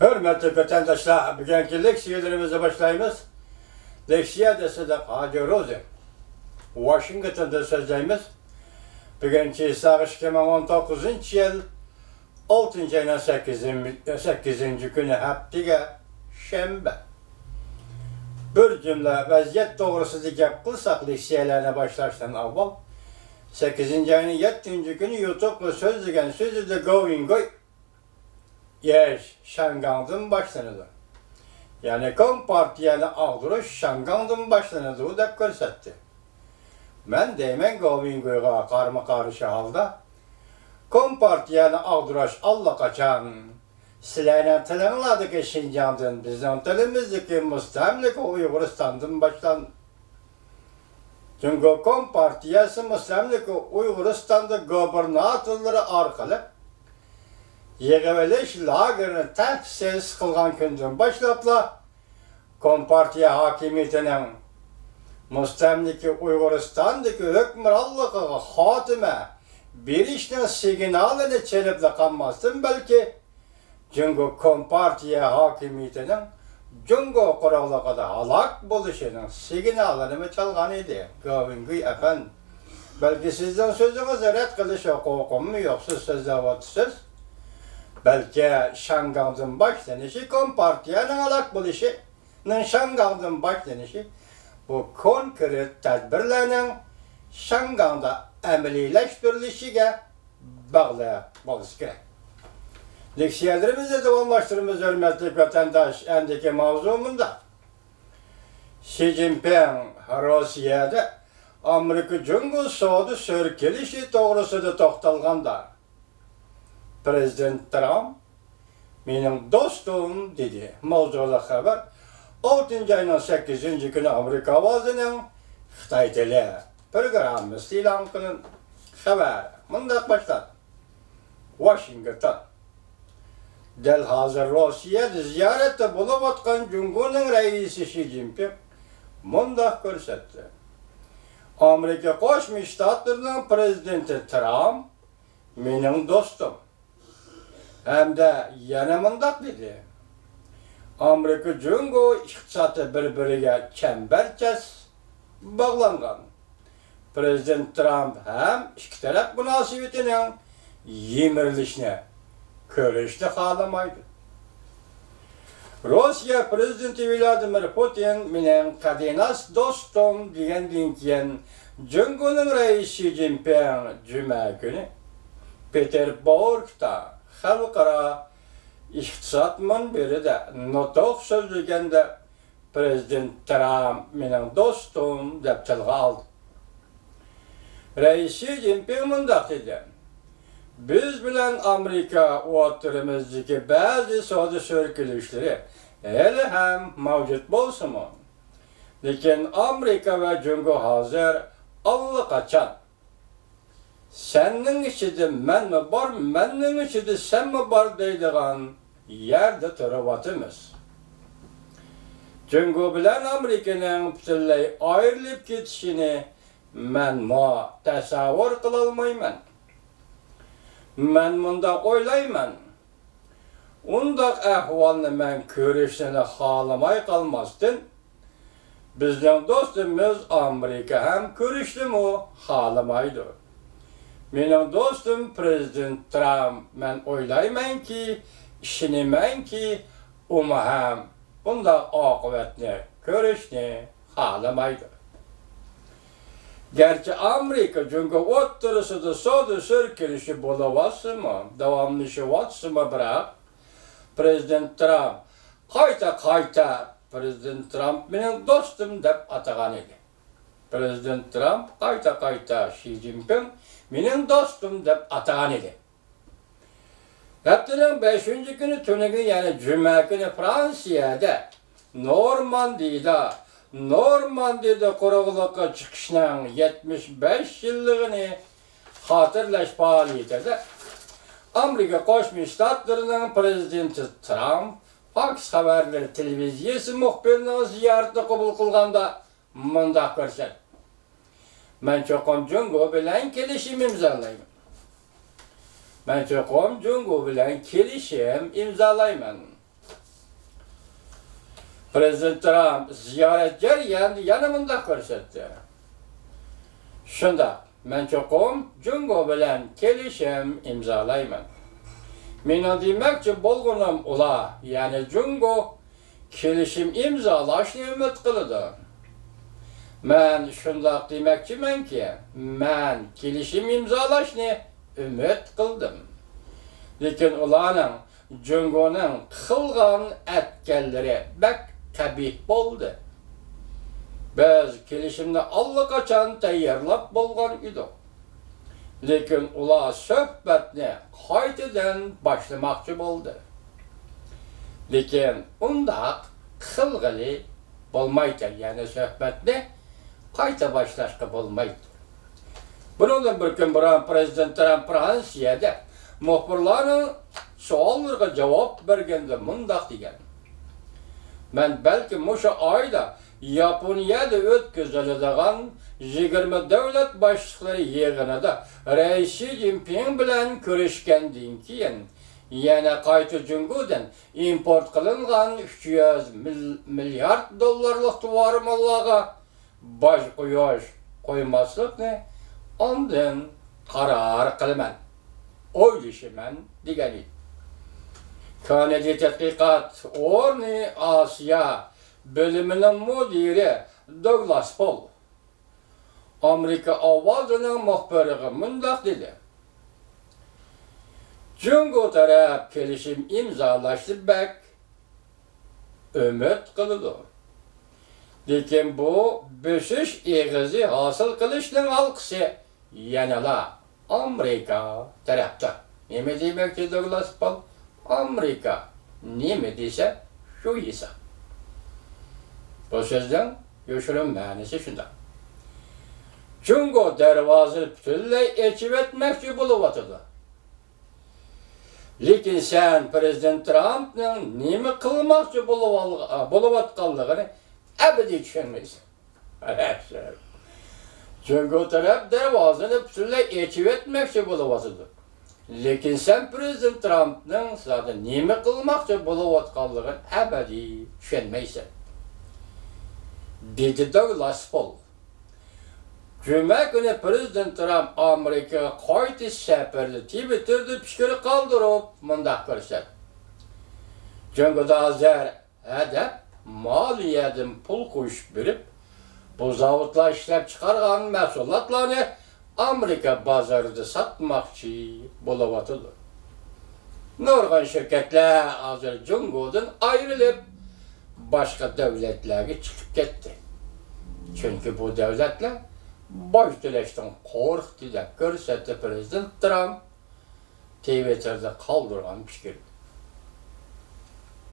Hürmetli vatandaşlar, bugünkü leksiyelerimize başlayımız. Leksiye desede Hacı Rozi, Washington'da sözleyimiz. Bugünkü sağış kemen 19. yıl, 6. ayının 8. günü haftige Şembe. Bir cümle vaziyet doğrusu dikkat kılsak leksiyelerine başlarsan avval, 8. ayının 7. günü YouTube'la söz diken sözü de going. Yes, Şangang'dan başlanıdı. Yani Kompartiyani aldırış Şangang'dan başlanıdı da görsetti. Ben deymen Govingo'ya karma karşı halda Kompartiyani aldırış Allah kaçan silahına tanımladı ki Şinjan'dan bizden telimizdeki müstemlik Uyguristan'dan başlandı. Çünkü Kompartiyası müstemlik Uyguristan'da gobernatörleri arkalı Yegeveleş lagerini tahsis kılgan günden başlapla Kompartiya hakimiyetinin müstemliki Uyguristan'daki hükümranlığı hatime bir işten signalini çeleple kalmasın belki çünkü Kompartiya hakimiyetinin Cungo kurallığı da halak buluşunun signalini çalgan idi. Govingi efendim. Belki sizden sözünüze red kılış hukukum mu yoksa sözde vatsız? Belki Şangang'dan başlanışı Kompartiyanın alak buluşunun Şangang'dan başlanışı bu konkret tedbirlerinin Şangang'da emelileştirilişine bağlı olması gerek. Leksiyelerimizde devamlaştırımız hürmetli vatandaş endeki mavzumunda Xi Jinping Rusya'da Amerika Cumhuriyeti Soğudu sörkelişi doğrusu da toxtalganda Prezident Trump, benim dostum dedi. Mavzulu haber. 6. ayının 8. günü Amerika avazının Xitay Tele programı ilan kılın haber. Bundan başladı. Washington. Del hazır Rusya'da ziyarette buluvatkan Cumhur'un reisi Xi Jinping bundan görsetti. Amerika Koşmuş Ştatlarının prezidenti Trump, benim dostum. Hem de yanımında dedi. Amerika Cumhuriyeti iktisatı birbiriyle çemberçes bağlangan. Prezident Trump hem iki taraf münasebetinin yemirilişine körüşte kalamaydı. Rusya Prezidenti Vladimir Putin benim kadinas dostum diyen Cumhur'un reisi Xi Jinping Cuma günü Peterburg'da halkara iktisat biri de notok sözlügende Prezident Trump benim dostum dep tilga aldı. Reis Xi Jinping mundaq dedi. Biz bilen Amerika oturumuzdaki bazı savdo sörkülüşleri hele hem mevcut bolsun mu? Lekin Amerika ve Cumhur hazır allakaçan senin içinde men mi var, menin içinde sen mi var deydiğen yerde turavatımız. Cumhur bilen Amerika'nın bütünlüğü ayrılıp gitişini men tasavvur kılalmayman. Men bunda oylayman. Undaq ahvalını men körüşünü halamay kalmasdın. Bizden dostumuz Amerika hem körüştü mü halamaydı. Benim dostum Prezident Trump, men oylayman ki, işinimen ki, hem bunda akıbetini, körüşünü halamaydı. Gerçi Amerika çünkü oturusu da sodu sürkülüşü bulavası mı, devamlışı vatsı mı bırak, Prezident Trump, kayta Prezident Trump benim dostum dep atağan idi. Prezident Trump kayta Xi Jinping benim dostum dep atağan idi. Haftanın 5. günü tünügün yani Cuma günü Fransiyada, Normandiyada kurulukka çıkışının 75 yıllığını hatırlaş faaliyetinde Amerika Koşmuş Ştatlarının Prezidenti Trump Fox Haberleri televizyesi muhbirinin ziyaretini kabul kılganda mundaq görset. Ben çokum Cumhur bilen kelişim imzalayım. Ben çokum Cumhur bilen kelişim imzalayman. Prezident Trump ziyaret jarayonida yana mundaq ko'rsatdi. Shunda, men cho'qim Jungo bilan kelishim imzolayman. Mening demoqchi bo'lganim ular, ya'ni Jungo kelishim imzolashni umid qiladi. Men shundoq demoqchimanki, men kelishim imzolashni umid qildim. Lekin ularning Jungoning qilgan atganlari bak qabih bo'ldi. Biz kelishimni allaqachon tayyorlab bo'lgan edik. Lekin ular suhbatni qaytadan boshlamoqchi bo'ldi. Lekin undaq qilg'ili bo'lmaydi, ya'ni suhbatni qayta boshlashga bo'lmaydi. Bundan bir kun burun Prezident Trump Fransiyada muxbirlarning savollariga javob berganda mundaq degan. Men balki o'sha oyda Yaponiyada o'tkaziladigan 20 davlat boshliqlari yig'inida Rais Xi Jinping bilan ko'rishgandan keyin yana qayta Jungodan import qilingan 300 milliard dollarlik tovar mollarga boj qo'ymaslikni ondan qaror qilaman. O'ylashiman degan edi. Kanadiya tadqiqot o'rni Osiyo bölümünün müdiri Douglas Paul, Amerika ovozining muxbiri mundaq dedi. Jungo taraf kelishim imzolashni bak umid qiladi. Lekin bu bosish eg'izi hosil qilishning olqisi yanala Amerika tarafda. Nima demoqchi Douglas Paul? Amerika nima desa shu esa. Bu sözden yoşurun ma'nisi shunda. Jungo darvozani butunlay echib etmoqchi bo'lyapti. Lekin sen Prezident Trumpning nima qilmoqchi bo'layotganligini abadiy tushunmaysan. Jungo taraf darvozani butunlay echib etmoqchi bo'lyapti. Lekin sen Prezident Trumpning sizga nima qilmoqchi bo'layotganligini abadiy tushunmaysan. Dedi Douglas Paul. Cuma günü Prezident Trump Amerika'ya qaytish safarida Twitter'da fikr qoldirib mundaq ko'rsatdi. Jungoda hozir hadab moliyadan pul qo'shib berib, bu zavodlar ishlab chiqargan mahsulotlarni Amerika bozorida sotmoqchi bo'lyapti. Nurg'un shirkatlar hozir Jungodan ayrilib başka devletlerge çıkıp gitti. Çünkü bu devletler boş to'lashdan qo'rqdi deb ko'rsatdi Prezident Trump Twitter'da qoldirgan fikr.